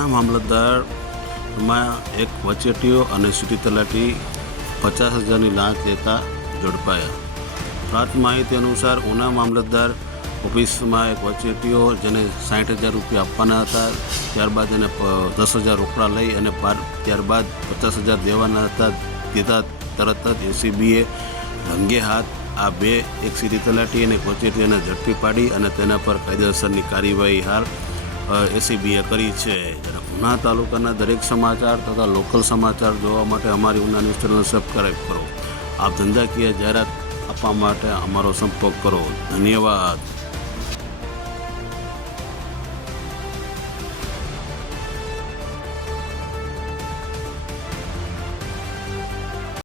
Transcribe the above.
ઉના મામલતદારમાં એક વચેટીઓ અને સિટી તલાટી 50,000ની લાંચ લેતા ઝડપાયા। પ્રાપ્ત માહિતી અનુસાર ઉના મામલતદાર ઓફિસમાં એક વચેટીઓ જેને 60,000 રૂપિયા આપવાના હતા, ત્યારબાદ એને 10,000 રોકડા લઈ અને ત્યારબાદ 50,000 દેવાના હતા। દીધા તરત જ એસીબીએ રંગે હાથ આ બે, એક સિટી તલાટી અને એક વચેટીઓને ઝડપી પાડી અને તેના પર કાયદેસરની કાર્યવાહી હાલ એસીબીએ કરી છે। ઉના તાલુકાના દરેક સમાચાર તથા લોકલ સમાચાર જોવા માટે અમારી ઉના ન્યૂઝ ચેનલ સબસ્ક્રાઈબ કરો। આપ ધંધાકીય જાહેરાત આપવા માટે અમારો સંપર્ક કરો। ધન્યવાદ।